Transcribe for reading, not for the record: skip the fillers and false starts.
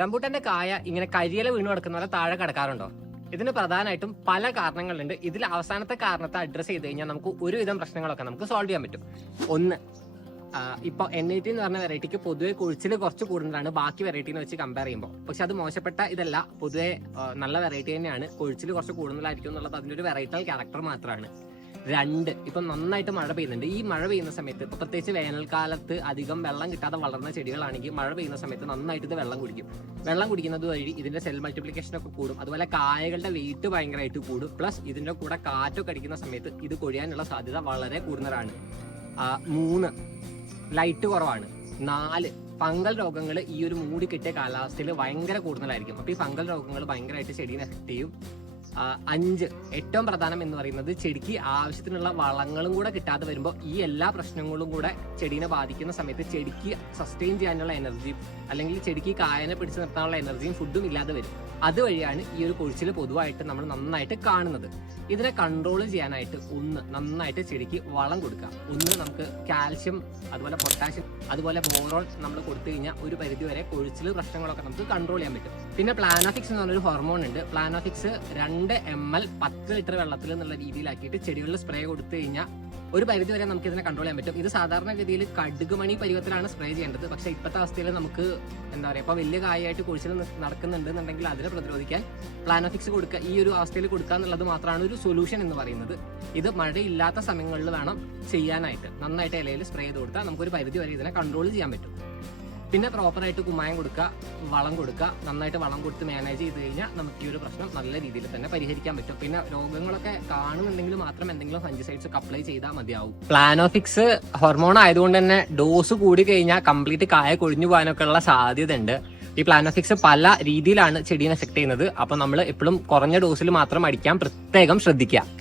റംബൂട്ടാന്റെ കായ ഇങ്ങനെ കരിയില വീണ് കിടക്കുന്ന പോലെ താഴെ കിടക്കാറുണ്ടോ? ഇതിന് പ്രധാനമായിട്ടും പല കാരണങ്ങളുണ്ട്. ഇതിൽ അവസാനത്തെ കാരണത്തെ അഡ്രസ് ചെയ്ത് കഴിഞ്ഞാൽ നമുക്ക് ഒരുവിധം പ്രശ്നങ്ങളൊക്കെ നമുക്ക് സോൾവ് ചെയ്യാൻ പറ്റും. ഒന്ന്, ഇപ്പൊ N18 എന്ന് പറഞ്ഞ വെറൈറ്റിക്ക് പൊതുവെ കൊഴിച്ചിൽ കുറച്ച് കൂടുതലാണ് ബാക്കി വെറൈറ്റീനെ വെച്ച് കമ്പയർ ചെയ്യുമ്പോൾ. പക്ഷെ അത് മോശപ്പെട്ട ഇതല്ല, പൊതുവെ നല്ല വെറൈറ്റി തന്നെയാണ്. കൊഴിച്ചിൽ കുറച്ച് കൂടുതലായിരിക്കും എന്നുള്ളത് അതിൻ്റെ ഒരു വെറൈറ്റൽ ക്യാരക്ടർ മാത്രമാണ്. രണ്ട്, ഇപ്പം നന്നായിട്ട് മഴ പെയ്യുന്നുണ്ട്. ഈ മഴ പെയ്യുന്ന സമയത്ത് ഇപ്പൊ പ്രത്യേകിച്ച് വേനൽക്കാലത്ത് അധികം വെള്ളം കിട്ടാതെ വളർന്ന ചെടികളാണെങ്കിൽ മഴ പെയ്യുന്ന സമയത്ത് നന്നായിട്ട് ഇത് വെള്ളം കുടിക്കും. വെള്ളം കുടിക്കുന്നത് വഴി ഇതിന്റെ സെൽ മൾട്ടിപ്ലിക്കേഷൻ ഒക്കെ കൂടും. അതുപോലെ കായകളുടെ വെയിറ്റ് ഭയങ്കരമായിട്ട് കൂടും. പ്ലസ് ഇതിന്റെ കൂടെ കാറ്റൊക്കെ അടിക്കുന്ന സമയത്ത് ഇത് കൊഴിയാനുള്ള സാധ്യത വളരെ കൂടുതലാണ്. 3, ലൈറ്റ് കുറവാണ്. 4, ഫംഗൽ രോഗങ്ങൾ ഈ ഒരു മൂടി കിട്ടിയ കാലാവസ്ഥയിൽ ഭയങ്കര കൂടുതലായിരിക്കും. അപ്പൊ ഈ ഫംഗൽ രോഗങ്ങൾ ഭയങ്കരമായിട്ട് ചെടീനെ എഫക്ട് ചെയ്യും. 5, ഏറ്റവും പ്രധാനം എന്ന് പറയുന്നത് ചെടിക്ക് ആവശ്യത്തിനുള്ള വളങ്ങളും കൂടെ കിട്ടാതെ വരുമ്പോൾ ഈ എല്ലാ പ്രശ്നങ്ങളും കൂടെ ചെടീനെ ബാധിക്കുന്ന സമയത്ത് ചെടിക്ക് സസ്റ്റെയിൻ ചെയ്യാനുള്ള എനർജിയും അല്ലെങ്കിൽ ചെടിക്ക് കായനെ പിടിച്ചു നിർത്താനുള്ള എനർജിയും ഫുഡും ഇല്ലാതെ വരും. അതുവഴിയാണ് ഈ ഒരു കൊഴിച്ചിൽ പൊതുവായിട്ട് നമ്മൾ നന്നായിട്ട് കാണുന്നത്. ഇതിനെ കൺട്രോൾ ചെയ്യാനായിട്ട് നന്നായിട്ട് ചെടിക്ക് വളം കൊടുക്കുക. നമുക്ക് കാൽഷ്യം, അതുപോലെ പൊട്ടാഷ്യം, അതുപോലെ ബോറോൺ നമ്മൾ കൊടുത്തു കഴിഞ്ഞാൽ ഒരു പരിധി വരെ കൊഴിച്ചിൽ പ്രശ്നങ്ങളൊക്കെ നമുക്ക് കൺട്രോൾ ചെയ്യാൻ പറ്റും. പിന്നെ പ്ലാനോഫിക്സ് എന്ന് പറഞ്ഞൊരു ഹോർമോൺ ഉണ്ട്. പ്ലാനോഫിക്സ് 2 ml 10 ലിറ്റർ വെള്ളത്തിൽ എന്നുള്ള രീതിയിലാക്കിയിട്ട് ചെടികളിൽ സ്പ്രേ കൊടുത്തു കഴിഞ്ഞാൽ ഒരു പരിധി വരെ നമുക്ക് ഇതിനെ കൺട്രോൾ ചെയ്യാൻ പറ്റും. ഇത് സാധാരണഗതിയിൽ കടുക് മണി പരുവത്തിലാണ് സ്പ്രേ ചെയ്യേണ്ടത്. പക്ഷേ ഇപ്പോഴത്തെ അവസ്ഥയിൽ നമുക്ക് എന്താ പറയുക, ഇപ്പോൾ വലിയ കായായിട്ട് കൊഴിച്ചിൽ നടക്കുന്നുണ്ടെന്നുണ്ടെങ്കിൽ അതിനെ പ്രതിരോധിക്കാൻ പ്ലാനോഫിക്സ് കൊടുക്കുക, ഈ ഒരു അവസ്ഥയിൽ കൊടുക്കുക എന്നുള്ളത് മാത്രമാണ് ഒരു സൊല്യൂഷൻ എന്ന് പറയുന്നത്. ഇത് മഴയില്ലാത്ത സമയങ്ങളിൽ വേണം ചെയ്യാനായിട്ട്. നന്നായിട്ട് ഇലയിൽ സ്പ്രേ ചെയ്ത് കൊടുത്താൽ നമുക്കൊരു പരിധി വരെ ഇതിനെ കൺട്രോൾ ചെയ്യാൻ പറ്റും. പിന്നെ പ്രോപ്പറായിട്ട് കുമ്മായം കൊടുക്കുക, വളം കൊടുക്കുക. നന്നായിട്ട് വളം കൊടുത്ത് മാനേജ് ചെയ്ത് കഴിഞ്ഞാൽ നമുക്ക് ഈ ഒരു പ്രശ്നം നല്ല രീതിയിൽ തന്നെ പരിഹരിക്കാൻ പറ്റും. പിന്നെ രോഗങ്ങളൊക്കെ കാണുന്നുണ്ടെങ്കിൽ മാത്രം എന്തെങ്കിലും ഫംഗിസൈഡ്സ് ഒക്കെ അപ്ലൈ ചെയ്താൽ മതിയാവും. പ്ലാനോഫിക്സ് ഹോർമോൺ ആയതുകൊണ്ട് തന്നെ ഡോസ് കൂടി കഴിഞ്ഞാൽ കംപ്ലീറ്റ് കായ കൊഴിഞ്ഞു പോകാനൊക്കെ ഉള്ള സാധ്യത ഉണ്ട്. ഈ പ്ലാനോഫിക്സ് പല രീതിയിലാണ് ചെടീനെ എഫക്ട് ചെയ്യുന്നത്. അപ്പൊ നമ്മൾ എപ്പോഴും കുറഞ്ഞ ഡോസിൽ മാത്രം അടിക്കാൻ പ്രത്യേകം ശ്രദ്ധിക്കുക.